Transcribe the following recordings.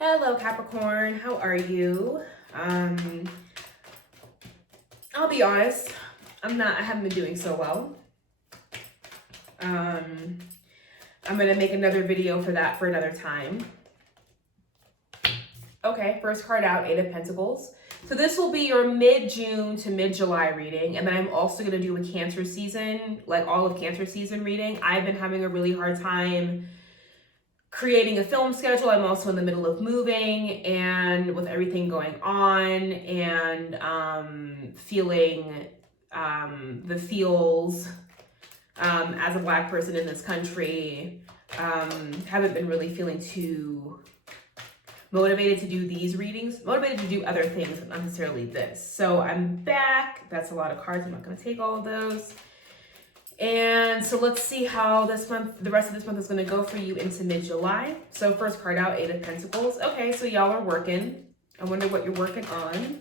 Hello, Capricorn. How are you? I'll be honest. I haven't been doing so well. I'm gonna make another video for that for another time. Okay, first card out, Eight of Pentacles. So this will be your mid-June to mid-July reading. And then I'm also gonna do a Cancer season, like all of Cancer season reading. I've been having a really hard time creating a film schedule. I'm also in the middle of moving and with everything going on and feeling the feels as a Black person in this country. Haven't been really feeling too motivated to do these readings, motivated to do other things, but not necessarily this. So I'm back. That's a lot of cards. I'm not going to take all of those. And so let's see how this month, the rest of this month is going to go for you into mid-July. So first card out, Eight of Pentacles. Okay, so y'all are working. I wonder what you're working on.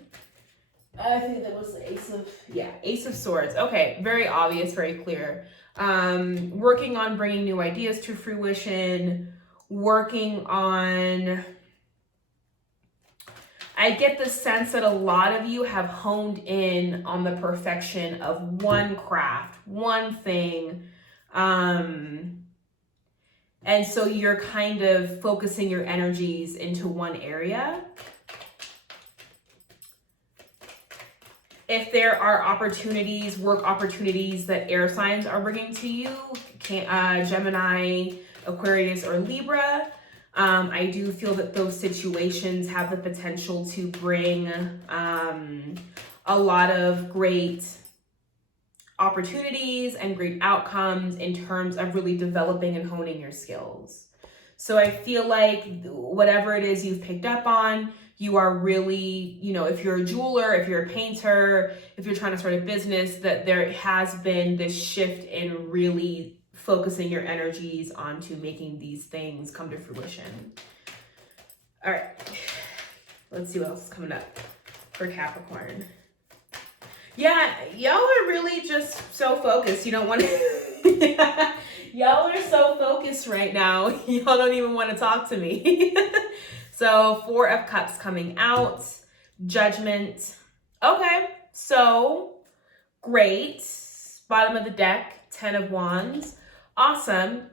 I think that was the Ace of Swords. Okay, very obvious, very clear. Working on bringing new ideas to fruition, working on... I get the sense that a lot of you have honed in on the perfection of one craft, one thing. And so you're kind of focusing your energies into one area. If there are opportunities, work opportunities that air signs are bringing to you, Gemini, Aquarius, or Libra, I do feel that those situations have the potential to bring a lot of great opportunities and great outcomes in terms of really developing and honing your skills. So I feel like whatever it is you've picked up on, you are really, if you're a jeweler, if you're a painter, if you're trying to start a business, that there has been this shift in really focusing your energies onto making these things come to fruition. All right, let's see what else is coming up for Capricorn. Yeah, y'all are really just so focused. You don't want to... Y'all are so focused right now. Y'all don't even want to talk to me. So Four of Cups coming out. Judgment. Okay, so great. Bottom of the deck, Ten of Wands. Awesome.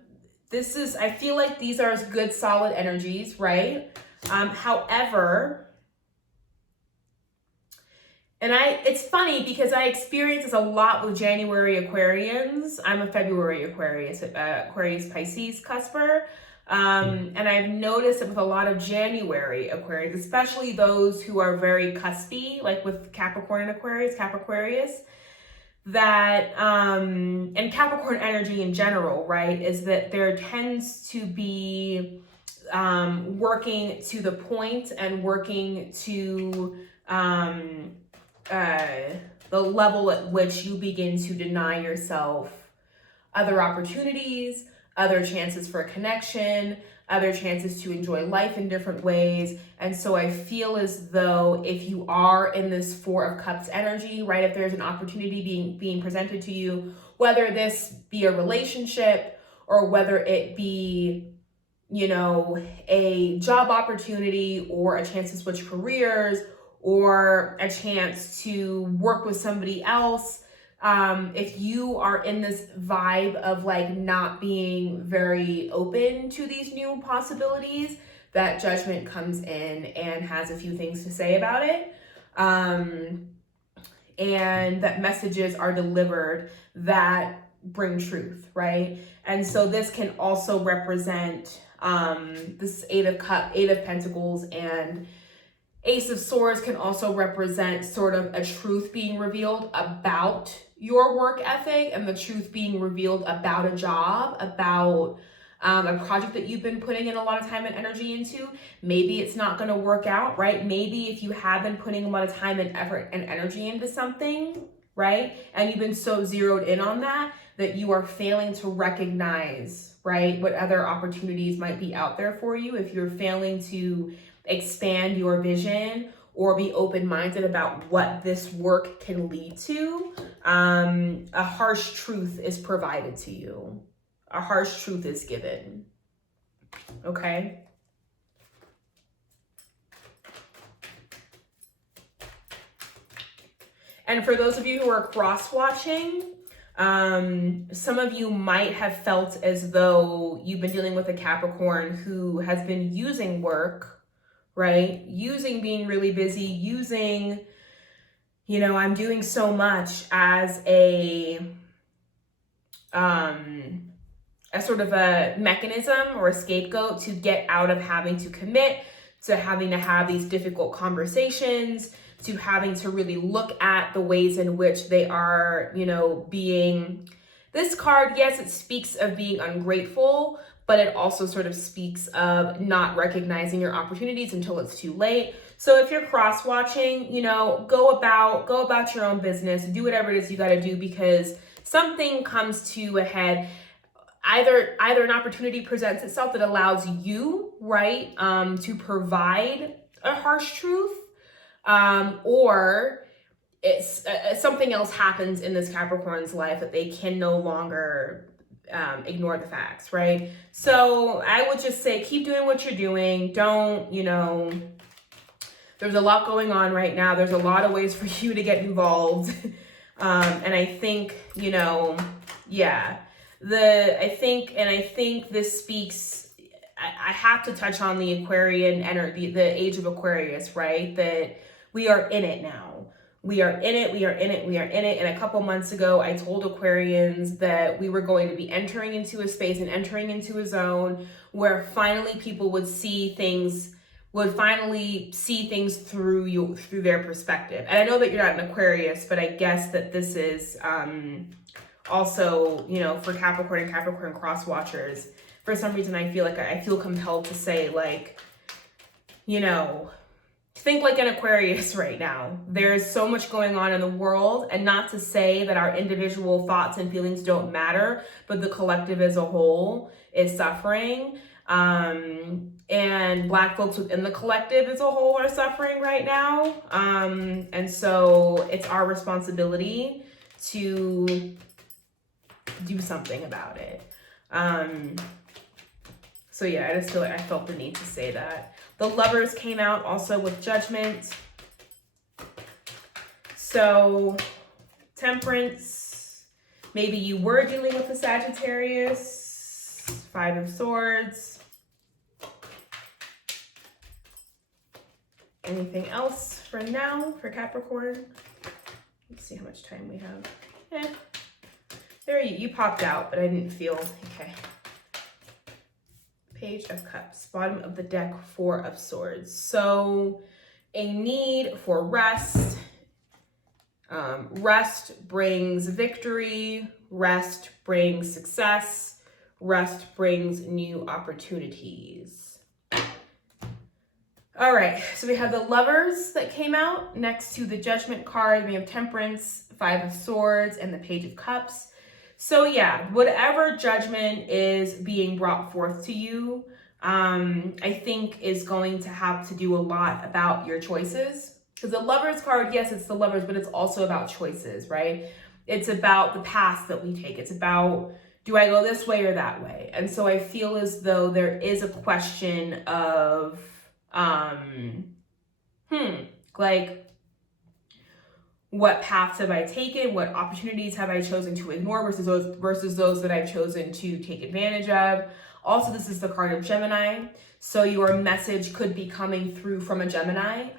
I feel like these are good, solid energies, right? However, it's funny because I experience this a lot with January Aquarians. I'm a February Aquarius, Aquarius Pisces cusper. And I've noticed it with a lot of January Aquarius, especially those who are very cuspy, like with Capricorn and Aquarius, Capricornius, that, and Capricorn energy in general, right, is that there tends to be working to the point and working to the level at which you begin to deny yourself other opportunities, other chances for a connection, other chances to enjoy life in different ways. And so I feel as though if you are in this Four of Cups energy, right, if there's an opportunity being presented to you, whether this be a relationship or whether it be, a job opportunity or a chance to switch careers or a chance to work with somebody else, if you are in this vibe of like not being very open to these new possibilities, that Judgment comes in and has a few things to say about it. And that messages are delivered that bring truth, right? And so this can also represent this Eight of Pentacles and Ace of Swords can also represent sort of a truth being revealed about your work ethic and the truth being revealed about a job, about a project that you've been putting in a lot of time and energy into. Maybe it's not going to work out, right? Maybe if you have been putting a lot of time and effort and energy into something, right? And you've been so zeroed in on that you are failing to recognize, right, what other opportunities might be out there for you. If you're failing to expand your vision or be open-minded about what this work can lead to, a harsh truth is provided to you. A harsh truth is given. Okay? And for those of you who are cross-watching, some of you might have felt as though you've been dealing with a Capricorn who has been using work, right? Using being really busy, using, you know, I'm doing so much as a sort of a mechanism or a scapegoat to get out of having to commit, to having to have these difficult conversations, to having to really look at the ways in which they are, you know, being, this card, yes, it speaks of being ungrateful, but it also sort of speaks of not recognizing your opportunities until it's too late. So if you're cross-watching, you know, go about your own business, do whatever it is you got to do, because something comes to a head. Either an opportunity presents itself that allows you, right, to provide a harsh truth, or it's something else happens in this Capricorn's life that they can no longer ignore the facts, right? So I would just say, keep doing what you're doing. Don't, you know, there's a lot going on right now. There's a lot of ways for you to get involved. And I think, you know, yeah, I think this speaks, I have to touch on the Aquarian energy, the age of Aquarius, right? That we are in it now. We are in it. And a couple months ago, I told Aquarians that we were going to be entering into a space and entering into a zone where finally people would finally see things through their perspective. And I know that you're not an Aquarius, but I guess that this is also, you know, for Capricorn and Capricorn cross watchers. For some reason, I feel compelled to say, like, you know, think like an Aquarius right now. There's so much going on in the world, and not to say that our individual thoughts and feelings don't matter, but the collective as a whole is suffering. And Black folks within the collective as a whole are suffering right now. And so it's our responsibility to do something about it. So yeah, I just feel like I felt the need to say that. The Lovers came out also with Judgment. So Temperance, maybe you were dealing with a Sagittarius. 5 of Swords. Anything else for now for Capricorn? Let's see how much time we have. There you popped out, but I didn't feel, okay. Page of Cups, bottom of the deck, 4 of Swords. So a need for rest. Rest brings victory. Rest brings success. Rest brings new opportunities. All right, so we have the Lovers that came out next to the Judgment card. We have Temperance, 5 of Swords, and the Page of Cups. So yeah, whatever judgment is being brought forth to you, I think is going to have to do a lot about your choices. Because the Lovers card, yes, it's the Lovers, but it's also about choices, right? It's about the paths that we take. It's about, do I go this way or that way? And so I feel as though there is a question of, like, what paths have I taken? What opportunities have I chosen to ignore versus those that I've chosen to take advantage of? Also, this is the card of Gemini. So your message could be coming through from a Gemini.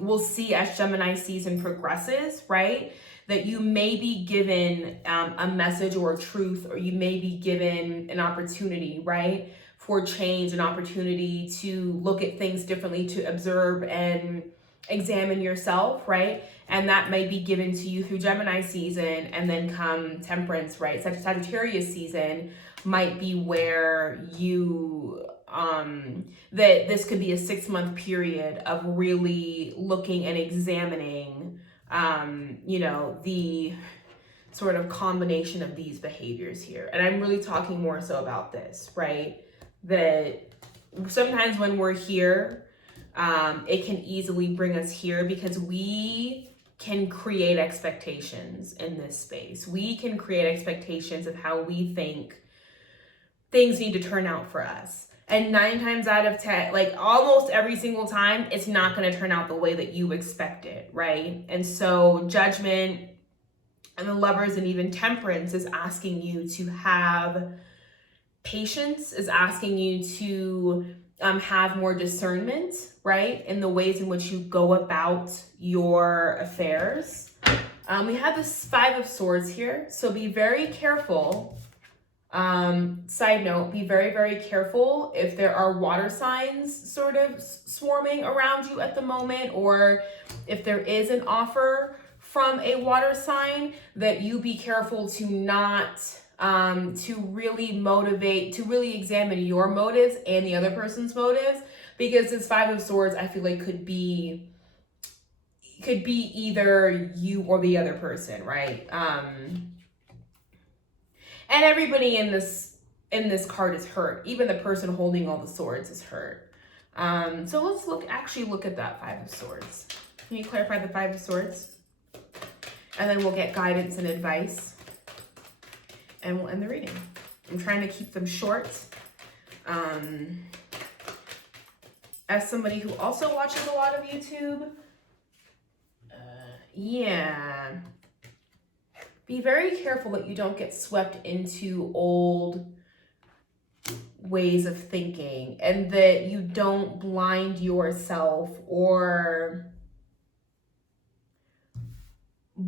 We'll see as Gemini season progresses, right? That you may be given a message or a truth, or you may be given an opportunity, right? For change, an opportunity to look at things differently, to observe and examine yourself, right? And that may be given to you through Gemini season, and then come Temperance, right? Sagittarius season might be where you, that this could be a 6-month period of really looking and examining, you know, the sort of combination of these behaviors here. And I'm really talking more so about this, right? That sometimes when we're here, it can easily bring us here because we can create expectations in this space. We can create expectations of how we think things need to turn out for us. And 9 times out of 10, like almost every single time, it's not going to turn out the way that you expected, right? And so Judgment and the Lovers and even Temperance is asking you to have patience, is asking you to have more discernment, right? In the ways in which you go about your affairs. We have this 5 of Swords here, so be very careful. Side note, be very, very careful if there are water signs sort of swarming around you at the moment, or if there is an offer from a water sign, that you be careful to not, to really examine your motives and the other person's motives, because this 5 of Swords, I feel like could be either you or the other person, right? And everybody in this card is hurt. Even the person holding all the swords is hurt. So let's look at that 5 of Swords. Can you clarify the 5 of Swords? And then we'll get guidance and advice. And we'll end the reading. I'm trying to keep them short. As somebody who also watches a lot of YouTube, yeah. Be very careful that you don't get swept into old ways of thinking, and that you don't blind yourself or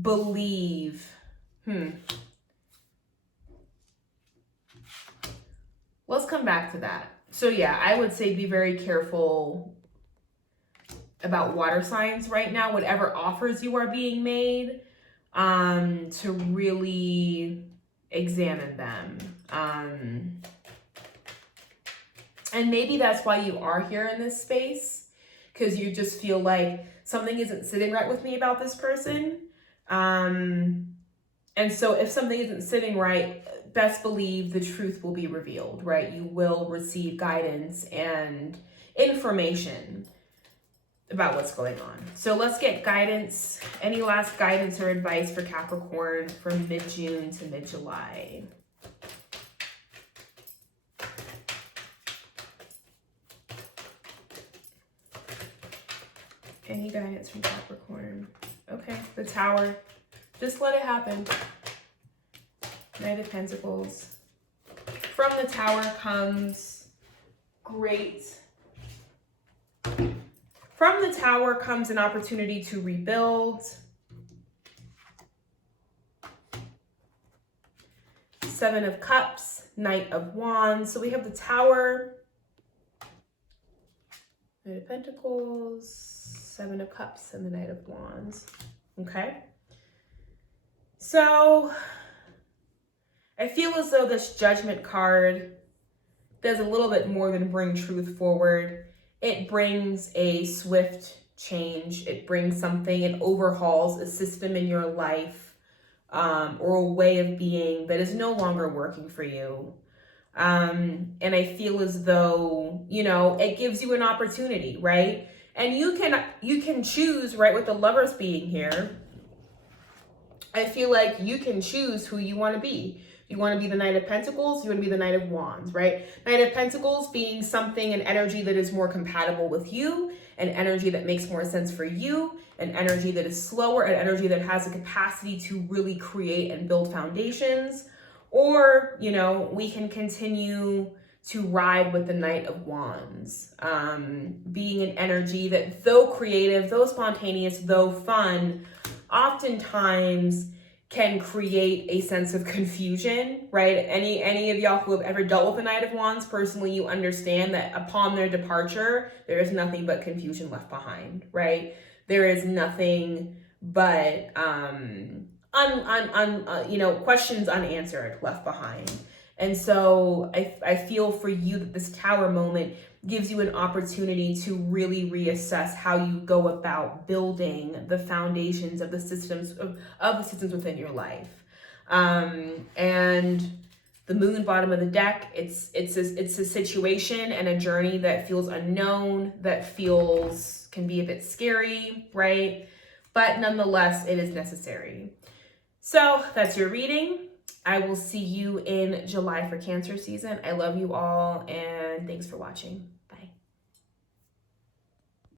believe. Let's come back to that. So yeah, I would say be very careful about water signs right now, whatever offers you are being made, to really examine them. And maybe that's why you are here in this space, because you just feel like something isn't sitting right with me about this person. And so if something isn't sitting right, best believe the truth will be revealed, right? You will receive guidance and information about what's going on. So let's get guidance. Any last guidance or advice for Capricorn from mid-June to mid-July? Any guidance from Capricorn? Okay, the Tower. Just let it happen. Knight of Pentacles. From the Tower comes From the Tower comes an opportunity to rebuild. 7 of Cups, Knight of Wands. So we have the Tower, Knight of Pentacles, 7 of Cups, and the Knight of Wands. Okay. So I feel as though this Judgment card does a little bit more than bring truth forward. It brings a swift change. It brings something, it overhauls a system in your life, or a way of being that is no longer working for you. And I feel as though, you know, it gives you an opportunity, right? And you can choose, right, with the Lovers being here. I feel like you can choose who you want to be. You want to be the Knight of Pentacles, you want to be the Knight of Wands, right? Knight of Pentacles being something, an energy that is more compatible with you, an energy that makes more sense for you, an energy that is slower, an energy that has a capacity to really create and build foundations. Or, you know, we can continue to ride with the Knight of Wands, being an energy that, though creative, though spontaneous, though fun, oftentimes can create a sense of confusion, right? Any of y'all who have ever dealt with a Knight of Wands, personally, you understand that upon their departure, there is nothing but confusion left behind, right? There is nothing but, questions unanswered left behind. And so I feel for you that this Tower moment gives you an opportunity to really reassess how you go about building the foundations of the systems of the systems within your life. And the Moon, bottom of the deck, it's a situation and a journey that feels unknown, that can be a bit scary, right? But nonetheless, it is necessary. So that's your reading. I will see you in July for Cancer season. I love you all, and thanks for watching.